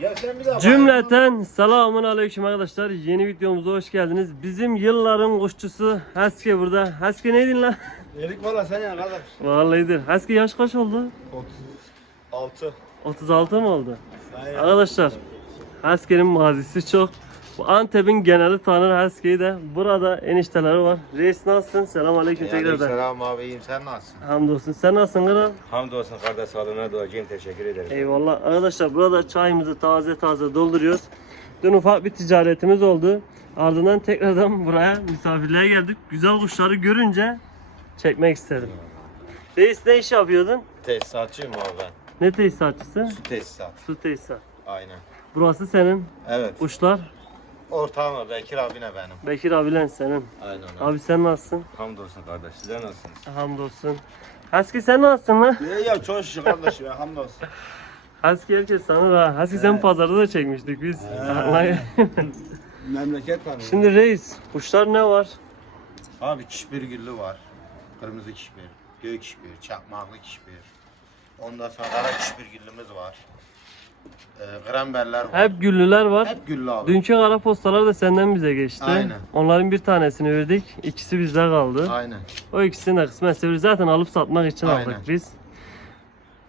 Ya sen bir daha Cümleten selamun aleyküm arkadaşlar. Yeni videomuza hoş geldiniz. Bizim yılların kuşçusu Haske burada. Haske neydin lan? Erik valla sen ya kardeş. Vallahidir. Haske yaş kaç oldu? 36. 36 mı oldu? Aynen. Arkadaşlar Haske'nin mazisi çok. Antep'in geneli tanır Haske'yi de. Burada enişteleri var. Reis nasılsın? Selam aleyküm tekrardan. Selam abi iyiyim sen nasılsın? Hamdolsun. Sen nasılsın kral? Hamdolsun kardeş sağlığına duacıyım teşekkür ederim. Eyvallah. Arkadaşlar burada çayımızı taze taze dolduruyoruz. Dün ufak bir ticaretimiz oldu. Ardından tekrardan buraya misafirliğe geldik. Güzel kuşları görünce çekmek istedim. Reis ne iş yapıyordun? Tesisatçıyım abi ben. Ne tesisatçısı? Su tesisat. Su tesisat. Aynen. Burası senin. Evet. Kuşlar Ortağım var Bekir abine benim. Bekir abilen senin. Aynen abi. Abi sen nasılsın? Hamdolsun kardeş sizler nasılsınız? Hamdolsun. Haski sen nasılsın lan? Ya, ya çok şükür kardeş ya hamdolsun. Haski herkes sanır ha. Haski sen pazarda da çekmiştik biz. Memleket var. Şimdi reis kuşlar ne var? Abi kişbir güllü var. Kırmızı kişbir, gök kişbir, çakmaklı kişbir. Ondan sonra kara kişbir güllümüz var. Gramberler var. Hep güllüler var. Hep güllü abi. Dünkü kara postalar da senden bize geçti. Aynen. Onların bir tanesini verdik. İkisi bizde kaldı. Aynen. O ikisini de kısmetse biz zaten alıp satmak için Aynen. aldık biz.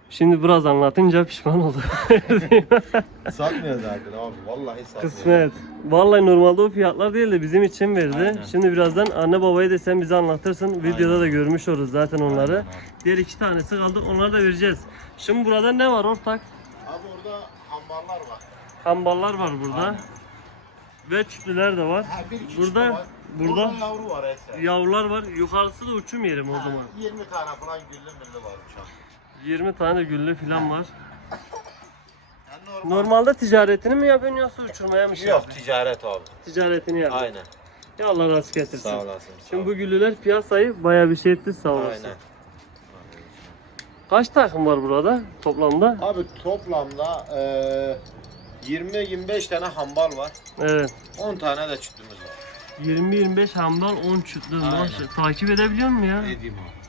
Şimdi biraz anlatınca pişman olduk. Satmıyor zaten abi. Vallahi satmıyor. Kısmet. Vallahi normalde o fiyatlar değil de bizim için verdi. Aynen. Şimdi birazdan anne babayı da sen bize anlatırsın. Videoda da görmüş oluruz zaten onları. Aynen Diğer iki tanesi kaldı. Onları da vereceğiz. Şimdi burada ne var ortak? Hamballar var. Hamballar var burada. Aynen. Ve çüplüler de var. Ha, bir Burada- var. burada- yavru var Eser. Yavrular var. Yukarısı da uçum yerim o Ha, zaman. 20 tane falan güllü müllü var uçak. 20 tane güllü falan var. Normal. Normalde ticaretini mi yapıyorsun yoksa uçurmaya mı şey Yok yapıyorsun? ticaret abi. Ticaretini yapıyorsun. Aynen. Ya Allah razı getirsin. Sağ olasın. sağ Şimdi bu güllüler piyasayı bayağı bir şey etti sağ olasın. Aynen. Kaç takım var burada toplamda? Abi toplamda eee 20-25 tane hambal var. Evet. 10 tane de çütlümüz var. 20-25 hamdal 10 çütlü Aynen. maşallah. Takip edebiliyor musun ya? Edeyim abi.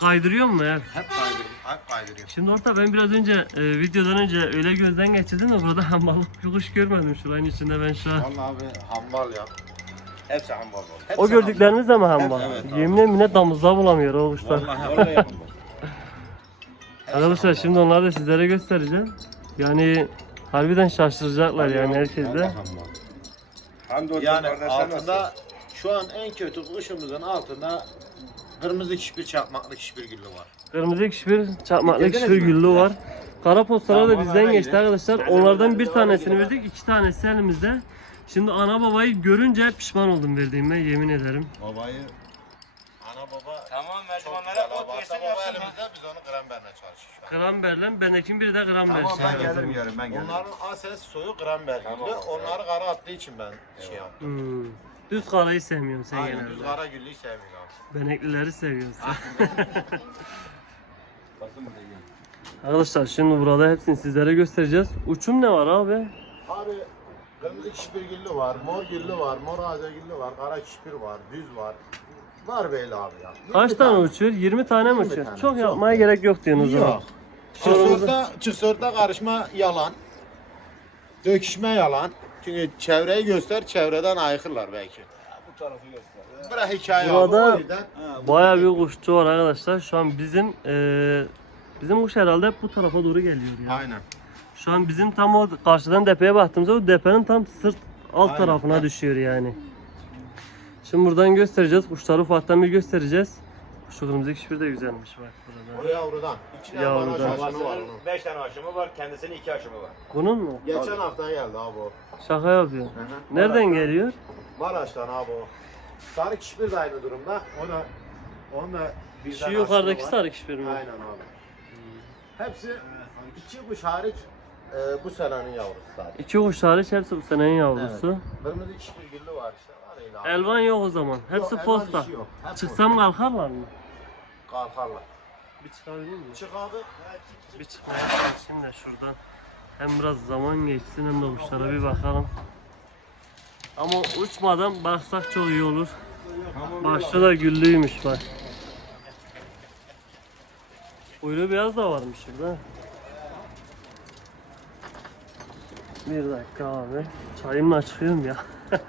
Kaydırıyor mu ya? Hep kaydırıyorum. Hep kaydırıyorum. Şimdi orta ben biraz önce e, videodan önce öyle gözden geçirdim de burada hamballık bir kuş görmedim şuranın içinde ben şu an. Vallahi abi hambal ya. Hepsi hambal var. Hepsi O gördükleriniz de mi hambal? Evet, evet, Yemin ederim damızda bulamıyor o kuşlar. Vallahi vallahi hambal. Arkadaşlar şimdi onları da sizlere göstereceğim. Yani harbiden şaşıracaklar yani herkes de. Yani altında şu an en kötü kuşumuzun altında kırmızı kişbir çakmaklı kişbir güllü var. Kırmızı kişbir, çakmaklı Bitirdiniz kişbir mi? güllü var. Kara postalar da Tamam, bizden geçti gidin. arkadaşlar. Onlardan bir tanesini verdik, iki tanesi elimizde. Şimdi ana babayı görünce pişman oldum verdiğime yemin ederim. Babayı baba Tamam merdivenlere güzel ot abi. versin yapsın. elimizde biz onu gramberle çalışıyoruz. şu an. Gramberlen, bendekinin biri de gramber. Tamam, ben gelirim yarın ben Onların ases soyu gramber Tamam. güllü. Onları kara attığı için ben şey yaptım. Hmm. Düz karayı sevmiyorum sen Aynen genelde. düz kara güllüyü sevmiyorum abi. Beneklileri seviyorsun. Arkadaşlar şimdi burada hepsini sizlere göstereceğiz. Uçum ne var abi? Abi kırmızı kişbir güllü var, mor güllü var, mor ağaca güllü var, kara kişbir var, düz var. Var böyle abi ya. Kaç 20 tane uçuyor? 20 tane mi 20 uçuyor? tane. Çok Çok. yapmaya gerek yok diyorsunuz o zaman. Yok. Çıksörte, çıksörte karışma yalan. Döküşme yalan. Çünkü çevreyi göster, çevreden aykırılar belki. Bu tarafı göster. Bırak hikaye Burada- abi. O yüzden Bayağı bir kuşçu var arkadaşlar. Şu an bizim eee bizim kuş herhalde hep bu tarafa doğru geliyor ya. Aynen. Şu an bizim tam o karşıdan depeye baktığımızda o depenin tam sırt alt Aynen. tarafına düşüyor yani. Şimdi buradan göstereceğiz. Kuşları ufaktan bir göstereceğiz. Şu kırmızı kişbir de güzelmiş bak O burada. yavrudan. İçine Yavrudan. baraj aşımı var Babasının onun. 5 tane aşımı var, kendisinin 2 aşımı var. Bunun mu? Geçen hafta geldi abi o. Şaka yapıyor. Nereden geliyor? Maraş'tan abi o. Sarı kişbir de aynı durumda. O da onun da bir Şu tane yukarıdaki aşımı var. sarı kişbir mi? Aynen abi. Hepsi iki kuş hariç e, bu senenin yavrusu sadece. İki kuş hariç hepsi bu senenin yavrusu. Kırmızı kişbir güllü var işte. Var abi. Elvan yok o zaman. Yok, Hepsi elvan posta. yok. Hep Çıksam kalkarlar mı? posta. Kalkarlar. Bir çıkabilir miyim? Çık abi. Bir çıkmaya çalışayım da şuradan. Hem biraz zaman geçsin hem de kuşlara bir bakalım. Ama uçmadan baksak çok iyi olur. Başta da güllüymüş bak. Kuyruğu beyaz da varmış şurada. Bir dakika abi. Çayımla çıkıyorum ya.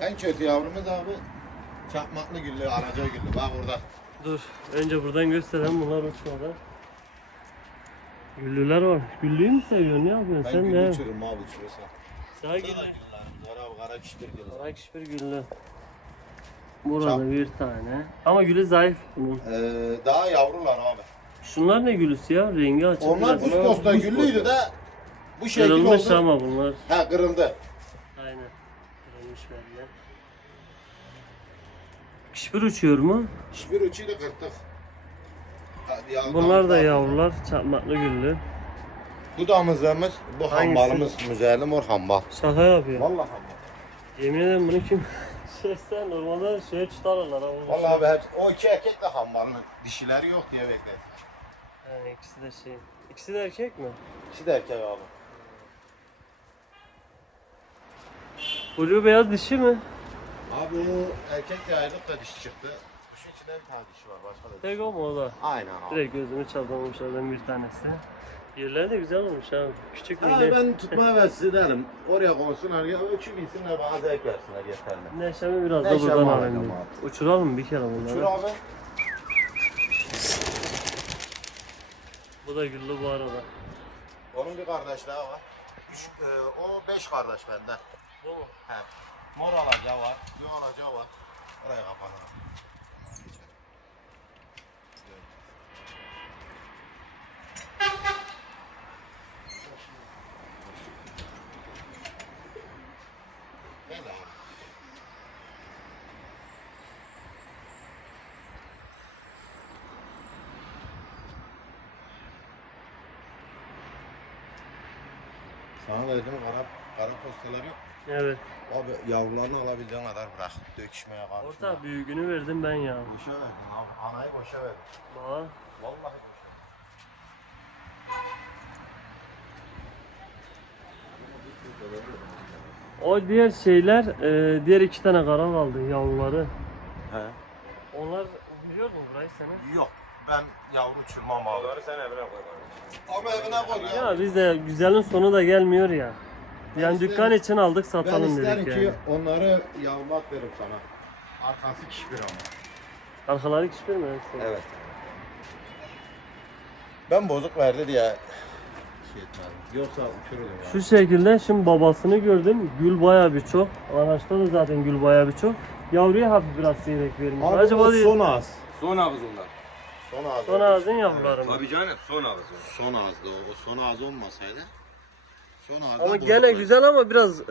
En kötü yavrumuz abi çakmaklı güllü, alaca güllü. Bak orada. Dur. Önce buradan gösterelim bunlar uçmadan. Güllüler var. Güllüyü mü seviyorsun? Ne yapıyorsun Ben sen güllü ne? uçururum abi uçuyorsa. Sağ güllü. Kara kara kiştir güllü. Hiçbir güllü. Burada Çap. bir tane. Ama gülü zayıf bunun. Ee, daha yavrular abi. Şunlar ne gülüsü ya? Rengi açık Onlar biraz. buz posta buz güllüydü de bu şekil Kırılmış oldu. ama bunlar. Ha kırıldı. Aynen. Kırılmış belli. Kişbir uçuyor mu? Hiçbir uçuyla kırdık. Hadi ya, Bunlar da yavrular. Çakmaklı güllü. Bu damızlığımız, bu Hangisi? hambalımız müzerli mor hambal. Şaka yapıyor. Vallahi hambal. Yemin ederim bunu kim... Şeyse normalde şeye tutarlar ama. Vallahi abi hepsi, o iki erkek de hambalın dişileri yok diye bekledik. Yani ikisi de şey. İkisi de erkek mi? İkisi de erkek abi. Blue beyaz dişi mi? Abi o erkek de ayrılık da dişi çıktı. Kuşun içinde bir tane dişi var başka da Tek o mu o da? Aynen abi. Direkt gözümü çarpmamışlardan bir tanesi. Yerleri de güzel olmuş ha. Küçük Ha, miydi? ben tutmaya versin derim. Oraya konsunlar ya ölçü bilsinler bana zevk versinler yeterli. Neşemi biraz da Neşemi buradan alacağım alayım dedim. abi. Uçuralım bir kere bunları. Şur abi. Bu da güllü bu arada. Onun bir kardeş daha var. Üç, e, o beş kardeş benden. Bu mu? He. Mor alacağı var, bir alacağı var. Oraya kapanır. Gel abi. Sana dedim kara, kara postaları yok. Evet. Abi yavrularını alabildiğin kadar bırak. Döküşmeye karşı. Orta büyüğünü verdim ben ya. Boşa verdin abi. Anayı boşa verdin. Bak. Vallahi boşa. O diğer şeyler, e, diğer iki tane kara kaldı yavruları. He. Onlar biliyor musun burayı senin? Yok. Ben yavru uçurmam abi. Onları sen evine koy bari. Ama evine koy ya. Ya biz de güzelin sonu da gelmiyor ya. Ben Yani isterim- dükkan için aldık Ben satalım isterim dedik ki yani. onları yavrulat derim sana. Arkası kişbir ama. Arkaları kişi mi? Evet. Ben bozuk verdi diye şey etmedim. Yoksa uçururdum. Şu şekilde şimdi babasını gördüm. Gül bayağı bir çok. Anaçta da zaten gül bayağı bir çok. Yavruya hafif biraz seyrek vermiş. Abi Acaba o son ağız. Son ağız onlar. Son ağız. son ağzın yavruları mı? Tabii canım son ağız. Son ağızdı o. O son ağız olmasaydı. Son ağızdan Ama gene verdi. güzel ama biraz e,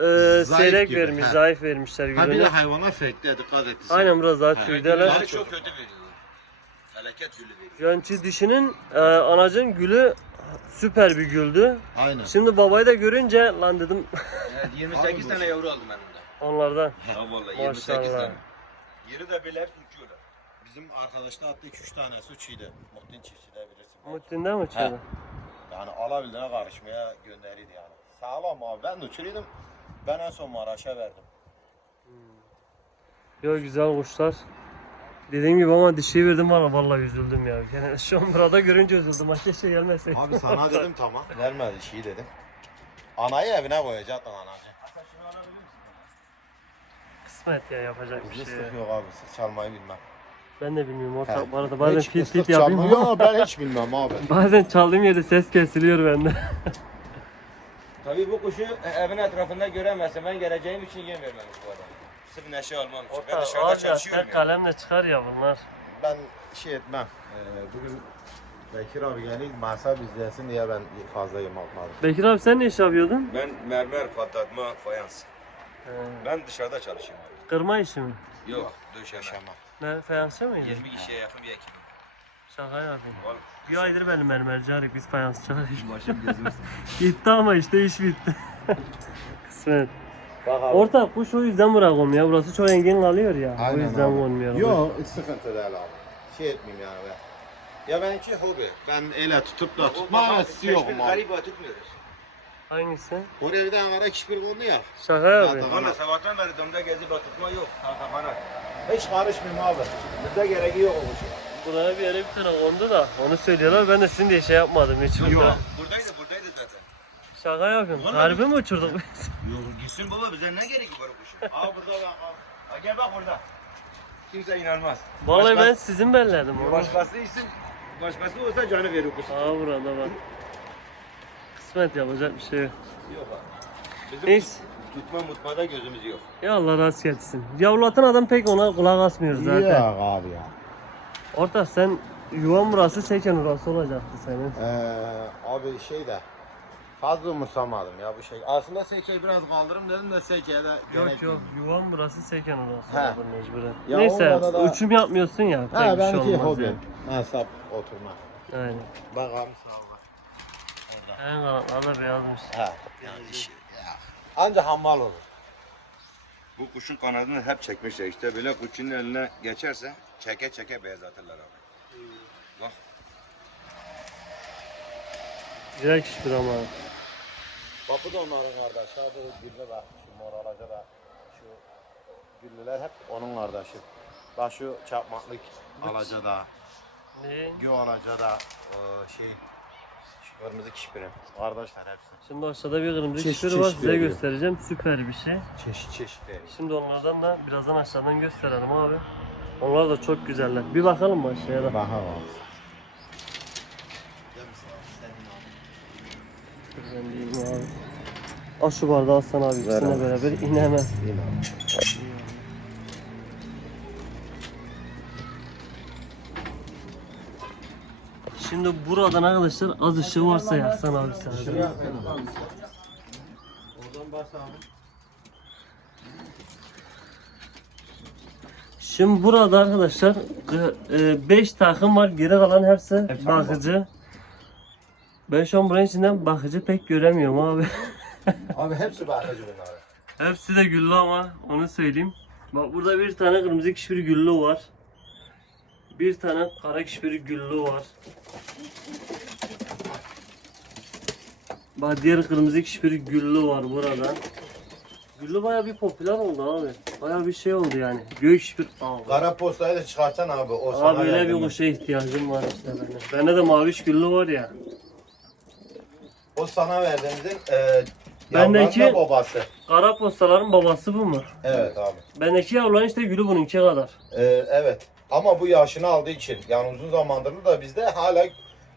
Zayıf seyrek gibi, vermiş, he. zayıf vermişler Ha bir de hayvana fekte dikkat et. Aynen biraz daha He. tüydeler. Daha çok. kötü veriyorlar. Felaket gülü veriyor. Yönçü dişinin e, anacın gülü süper bir güldü. Aynen. Şimdi babayı da görünce lan dedim Evet, 28 Abi bu- tane yavru aldım ben ondan. onlardan. Ha vallahi 28 Maşallah. tane. Yeri de bile. Bizim arkadaşta hatta 2-3 tanesi uçuydu. Muhtin çiftçi de bilirsin. Muhtin'den mi uçuyordu? Yani alabildiğine karışmaya gönderiydi yani. Sağlam abi ben de uçuruydum. Ben en son Maraş'a verdim. Yo güzel kuşlar. Dediğim gibi ama dişiyi verdim bana vallahi üzüldüm ya. Gene şu an burada görünce üzüldüm. Ha keşke gelmeseydi. Abi sana dedim tamam. Vermedi şeyi dedim. Anayı evine koyacaktın anacı. Kısmet ya yapacak bir şey. Fıstık yok. abi. Siz çalmayı bilmem. Ben de bilmiyorum ortak He. bu arada bazen Hiç fit fit yapayım çalmayı- ama Yok ben hiç bilmem abi. bazen çaldığım yerde ses kesiliyor bende. Tabii bu kuşu e, evin etrafında göremezsin. Ben geleceğim için yem vermemiş bu adam. Sırf neşe almam için. Ben dışarıda çalışıyorum tek ya. kalemle çıkar ya bunlar. Ben şey etmem. Ee, bugün Bekir abi geleyim masa izlesin diye ben fazla yem atmadım. Bekir abi sen ne iş yapıyordun? Ben mermer, patlatma, fayans. Ben dışarıda çalışıyorum. Kırma işi mi? Yok, döşeme. Yaşama. Ne fayansçı mıydı? 20 kişiye yakın bir ekibim. Şaka yapayım. Vallahi. Bir aydır benim mermerci arayıp biz fayansçı arayıp. Başım gözümüz. Gitti ama işte iş bitti. Kısmet. Bak abi. Ortak kuş o yüzden bırakalım ya. Burası çok engin kalıyor ya. o Aynen yüzden abi. olmuyor. Yok hiç sıkıntı değil abi. Şey etmeyeyim yani ben. Ya benimki hobi. Ben ele tutup da tutma hevesi yok ama. Gariba tutmuyoruz. Hangisi? Oraya bir tane kara kişbir kondu ya. Şaka yapıyor. Zaten- Valla sabahtan beri damda gezip tutma yok. Kanka bana. Hiç karışmayayım abi. Bizde gereği yok o. Buraya bir yere bir tane kondu da onu söylüyorlar. Ben de sizin diye şey yapmadım hiç. Yok. burada. Buradaydı, buradaydı zaten. Şaka yapıyorum. Vallahi- Harbi mi uçurduk biz? Yok gitsin baba bize ne gerek var o kuşun? Aa burada bak al. Ha, gel bak burada. Kimse inanmaz. Vallahi Başka- ben sizin belledim onu. Başkası için başkası olsa canı verir kuş. Aa burada bak. Kısmet yapacak bir şey yok. Yok abi. Bizim Neyse. Tutma mutmada gözümüz yok. Ya Allah rast gelsin. Yavlatan adam pek ona kulak asmıyor zaten. abi ya. Orta sen yuvan burası seken orası olacaktı senin. Ee, abi şey de fazla umursamadım ya bu şey. Aslında Seke'yi biraz kaldırım dedim de Seke'ye de Yok yok yuvan burası seken orası He. oldu mecburen. Ya Neyse olmadı da- uçum yapmıyorsun ya. Pek Ha bir şey benimki olmaz hobi. yani. Hesap oturma. Aynen. Bak abi sağ ol. En kanatlarda beyazmış. Ha. Yani ya. Anca hammal olur. Bu kuşun kanadını hep çekmişler işte böyle kuşun eline geçerse çeke çeke beyazlatırlar abi. Bak Güzel kişidir ama. Kapı da onların kardeşi. Hadi Güllü bak. Şu mor alaca da. Şu güllüler hep onun kardeşi. Bak şu çakmaklık alaca da. Ne? Gü alaca da. o şey. Kırmızı kişpirim. Kardeşler hepsi. Şimdi aşağıda bir kırmızı Çeşit kişileri var size veriyor. göstereceğim. Süper bir şey. Çeşit çeşit veriyor. Şimdi onlardan da birazdan aşağıdan gösterelim abi. Onlar da çok güzeller. Bir bakalım mı aşağıya da? Baha var. Ben diyeyim abi. Al şu bardağı alsana abi ikisine abi. beraber in hemen. Şimdi buradan arkadaşlar az ışığı varsa yaksan abi sen. de. Oradan bas abi. Şimdi burada arkadaşlar 5 takım var. Geri kalan hepsi Hepsi bakıcı. Ben şu an buranın içinden bakıcı pek göremiyorum abi. Abi hepsi bakıcı bunlar. hepsi de güllü ama onu söyleyeyim. Bak burada bir tane kırmızı kişbir güllü var. Bir tane kara kişbir güllü var. Bak diğer kırmızı kişbir güllü var burada. Güllü baya bir popüler oldu abi. Baya bir şey oldu yani. Gök kişbir. Aa, Kara postayı da çıkartacaksın abi. O sana Abi öyle bir kuşa ihtiyacım var işte benim. Bende de maviş güllü var ya. O sana verdiğimizin e, Bendeki- babası. Kara postaların babası bu mu? Evet abi. Bendeki yavruların işte gülü bununki kadar. E, evet. Ama bu yaşını aldığı için yani uzun zamandır da bizde hala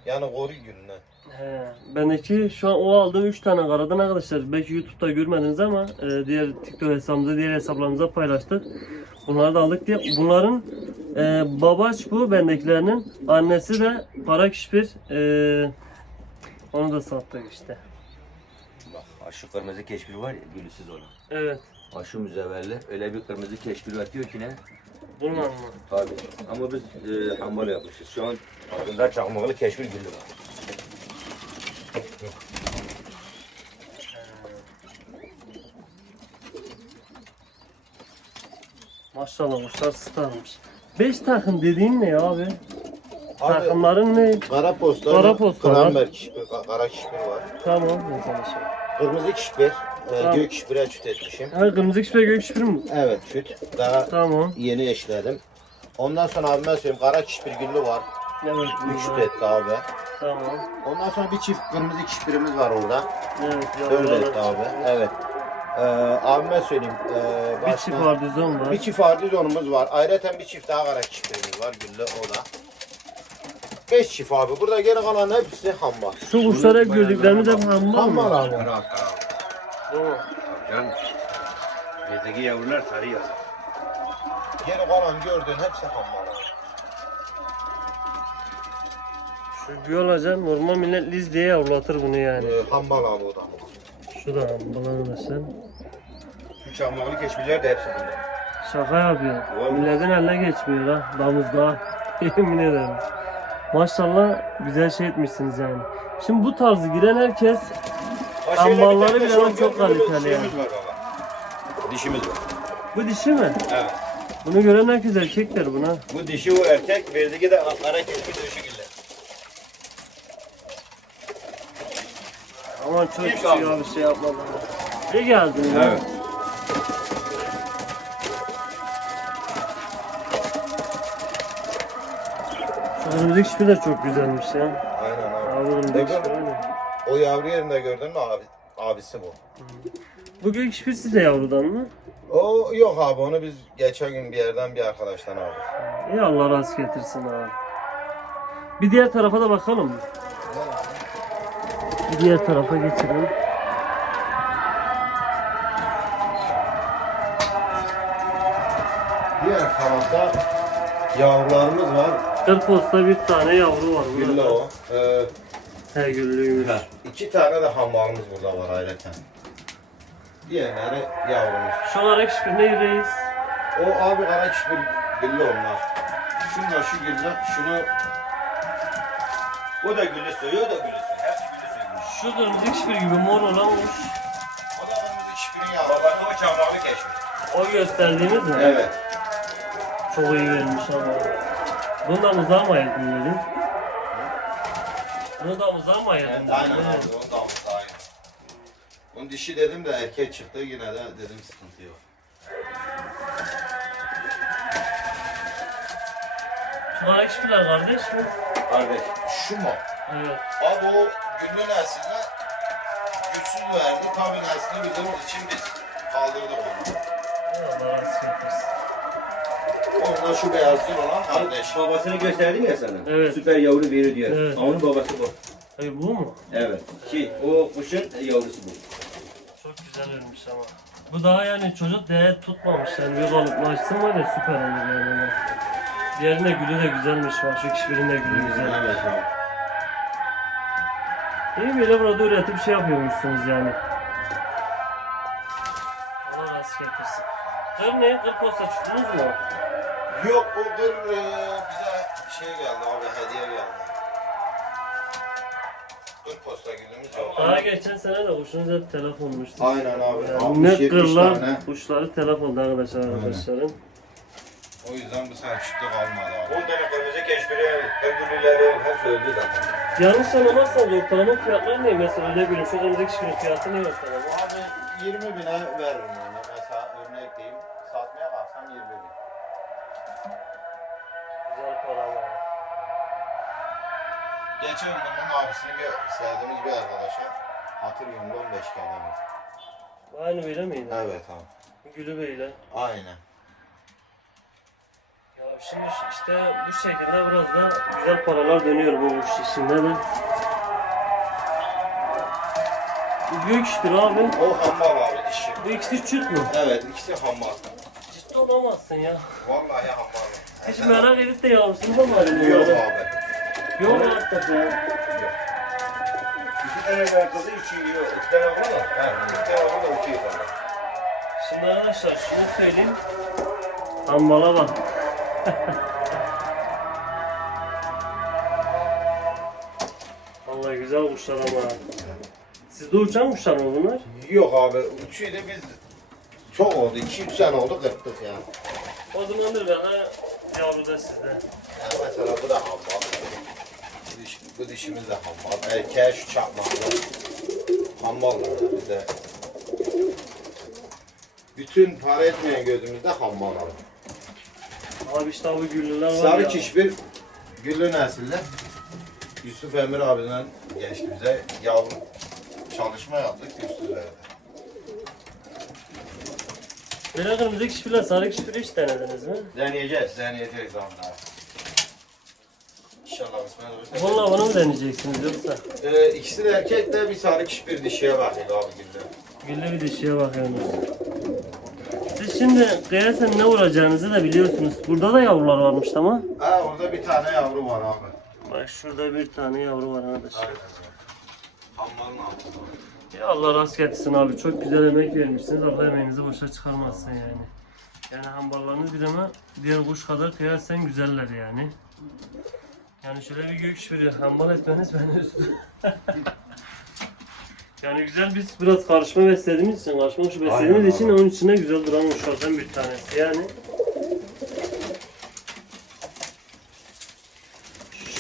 yani koru gülüne. He. Bendeki şu an o aldığım 3 tane karadan arkadaşlar. Belki YouTube'da görmediniz ama e, diğer TikTok hesabımızda, diğer hesaplarımızda paylaştık. Bunları da aldık diye. Bunların e, babaç bu bendekilerinin. Annesi de para kişpir. E, onu da sattık işte. bak ha şu kırmızı keşfir var ya gülüsüz olan. Evet. Ha şu müzeverli öyle bir kırmızı keşfir atıyor ki ne? Bunun anlamı. Tabii. Ama biz e, hammal yapmışız. Şu an ardında çakmaklı keşfir gülü var. Maşallah kuşlar starmış. 5 takım dediğin ne abi? Abi Takımların ne? kara posta, Kara posta var. kramber kişpir, ka- kara kişpir var. Tamam mesela şey. Kırmızı kişpir, e, Tamam. gök kişpire çüt etmişim. Ha kırmızı kişi ve gök kişi mi? Evet çüt. Daha Tamam. yeni eşledim. Ondan sonra abi ben söyleyeyim kara kişpir güllü var. Evet. Üç çüt etti abi. Tamam. Ondan sonra bir çift kırmızı kişpirimiz var orada. Evet. Dört yavrular etti abi. Evet. Ee, abime söyleyeyim. Ee, Bir başka- çift vardizon var. Bir çift ardizonumuz var. Ayrıca bir çift daha kara kişpirimiz var. Güllü o da. Beş çift abi. Burada geri kalan hepsi hambar. Şu kuşlar hep gördüklerimiz hep hammal Hambar mı? abi. Tamam. Can. Bizdeki yavrular sarı yazar. Geri kalan gördüğün hepsi hambar abi. Şu bir olacak normal millet liz diye yavrulatır bunu yani. Ee, hambar abi o da. Şu da hammal arkadaşlar. Şu çakmaklı keşfirler de hepsi bunda. Şaka yapıyor. Vallahi. Milletin eline geçmiyor ha. Damızda. Yemin ederim. Maşallah güzel şey etmişsiniz yani. Şimdi bu tarzı giren herkes Ambalları bile şu an çok kaliteli şeyimiz yani. var baba. Dişimiz var. bu dişi mi? Evet. Bunu gören herkes erkek der buna. Bu dişi o erkek, verdeki de kara keşfir döşü güller. Aman çok küçük aldım. abi şey yapmadan. İyi geldin ya. Evet. Kırmızı kişi de çok güzelmiş ya. Aynen abi. Abi O yavru yerinde gördün mü abi? Abisi bu. Bu gök şifir size yavrudan mı? O yok abi onu biz geçen gün bir yerden bir arkadaştan aldık. İyi Allah razı getirsin abi. Bir diğer tarafa da bakalım mı? Bir diğer tarafa geçelim. Diğer tarafta yavrularımız var. Kırposta bir tane yavru var Gülle burada. o. Ee, He güllüymüş. iki tane de hamalımız burada var ayrıca. Diğerleri yavrumuz. Şu olarak hiçbirine reis. O abi kara kişbir gülle onlar. Şunla şu gülle, şunu O da gülü suyu, o da gülü suyu. Hepsi gülü suyu. Şu kırmızı hiçbir gibi mor olanmış. o da kırmızı kişbirin yavrusu. Babası o çamurlu keşfi. O gösterdiğimiz mi? Evet. Çok iyi vermiş ama. Bundan uzamayalım dedim. Bundan uzamayalım Evet, dedim. aynen abi, onun da alması aynı. Onun dişi dedim de erkek çıktı yine de dedim sıkıntı yok. Şu olarak hiçbirler kardeş mi? Kardeş. Şu mu? Evet. Abi o güllü nesline gülsüz verdi. Tabi neslini bildiğimiz için biz kaldırdık onu. Allah razı getirsin. Onunla şu beyazlı olan kardeş. Babasını gösterdim ya sana. Evet. Süper yavru veri diyor. Evet. Onun babası bu. Hayır bu mu? Evet. Şey, o kuşun yavrusu bu. Çok güzel ölmüş ama. Bu daha yani çocuk değer tutmamış yani bir kalıplaşsın var ya süper olur yani. Diğerinde gülü de güzelmiş var. Şu kişinin de gülü güzel. Evet abi. İyi böyle burada üretip şey yapıyormuşsunuz yani. Allah razı getirsin. Kır ne? Kır posta çıktınız mı? Yok o kır e, bize şey geldi abi hediye geldi. Kır posta gülümüz yok. Daha geçen sene de kuşunuz hep telef olmuştu. Aynen abi. Yani ne 60-70 kırlar tane. kuşları telef oldu arkadaşlar arkadaşların. O yüzden bu sene çıktı kalmadı abi. 10 tane kırmızı keşfiri, kırgülüleri hepsi öldü zaten. Yanlış anlamazsanız ortalama fiyatlar ne? Mesela öyle bir şu kırmızı kişinin fiyatı ne ortalama? Abi 20 bine veririm yani. Geçen gün bunun abisini bir sevdiğimiz bir arkadaşa hatır 15 kere verdim. Aynı böyle miydi? Evet abi. Gülü böyle. Aynen. Ya şimdi işte bu şekilde biraz da güzel paralar dönüyor bu kuş işinde de. Bu büyük iştir abi. O hammal abi dişi. Bu ikisi çüt mü? Evet ikisi hammal. Ciddi olamazsın ya. Vallahi hammal. Hiç merak edip de yavrusunu da mı aldın? Yok abi. Yok artık ya. İki tane kızı, üçü yiyor. İki tane var da. Evet. İki tane var da uçuyor sonra. Şimdi arkadaşlar şunu söyleyeyim. Hambala bak. Vallahi güzel kuşlar ama. Sizde uçan kuşlar mı bunlar? Yok abi uçuydu biz çok oldu. 2-3 sene oldu kırptık ya. O zamandır ben ha yavru da sizde. Yani mesela bu da hammal. Diş, bu dişimiz de hammal. Erkeğe şu çakmaklı. Hammal da bizde. Bütün para etmeyen gözümüzde hammal abi. Abi işte abi güllüler var Sarı ya. kişbir Güllü nesilde Yusuf Emir abiden geçti bize. Yavru çalışma yaptık verdi. Böyle kırmızı kişiler, sarı kişileri hiç denediniz mi? Deneyeceğiz. Deneyeceğiz abi. İnşallah olursa. Vallahi onu mu deneyeceksiniz yoksa? Ee, ikisi de erkek de bir sarı kişbir dişiye bakıyor abi Güllü. Güllü bir dişiye bakıyorsunuz. Siz şimdi kıyasen ne vuracağınızı da biliyorsunuz. Burada da yavrular varmış ama. Ha orada bir tane yavru var abi. Bak şurada bir tane yavru var arkadaşlar. Hammalın altında. Ya Allah rast getirsin abi. Çok güzel emek vermişsiniz. Allah emeğinizi boşa çıkarmasın yani. Yani hamballarınız bir ama diğer kuş kadar kıyasen güzeller yani. Yani şöyle bir gök şöyle hambal etmeniz beni üzdü. yani güzel biz biraz karışma beslediğimiz için, karışma kuşu beslediğimiz Aynen için abi. onun içine güzel duran kuşlardan bir tanesi yani.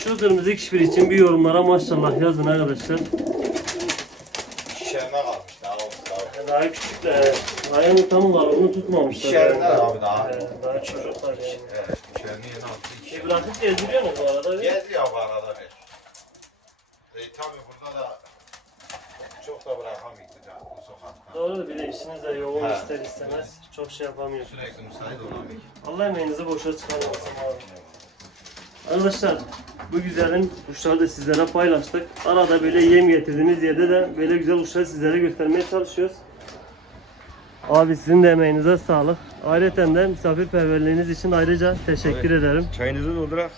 Şu kırmızı kişbir için bir yorumlara maşallah yazın arkadaşlar. Şişerme kalmış daha abi. Daha küçük de ayağını tam kalıbını tutmamışlar. İçeride yani. abi daha. Daha çocuklar yani. Evet, içerini yeni attı. Şey bırakıp gezdiriyor mu bu arada? Geziyor bu arada bir. E, tabi burada da çok da bırakamıyordu canım. sokakta. Doğru bir de işiniz de yoğun Ha. ister istemez. Çok şey yapamıyorsunuz. Sürekli müsait olamıyor. Allah emeğinizi boşa çıkarmasın abi. Arkadaşlar bu güzelin kuşları da sizlere paylaştık. Arada böyle yem getirdiğimiz yerde de böyle güzel kuşları sizlere göstermeye çalışıyoruz. Abi sizin de emeğinize sağlık. Ayrıca de misafirperverliğiniz için ayrıca teşekkür ederim. Çayınızı doldurak.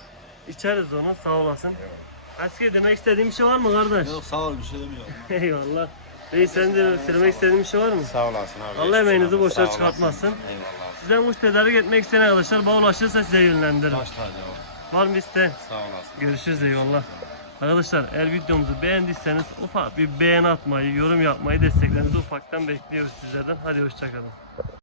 İçeriz onu sağ olasın. Eski demek istediğim bir şey var mı kardeş? Yok sağ ol bir şey demiyorum. Eyvallah. Reis sen de söylemek istediğin bir şey var mı? Sağ olasın abi. Allah emeğinizi boşa çıkartmasın. Eyvallah. Sizden kuş tedarik etmek isteyen arkadaşlar bana ulaşırsa size yönlendiririm. Baş tacı o. Var mı iste? Sağ olasın. Görüşürüz eyvallah. Arkadaşlar eğer videomuzu beğendiyseniz ufak bir beğeni atmayı, yorum yapmayı, desteklerinizi ufaktan bekliyoruz sizlerden. Hadi hoşçakalın.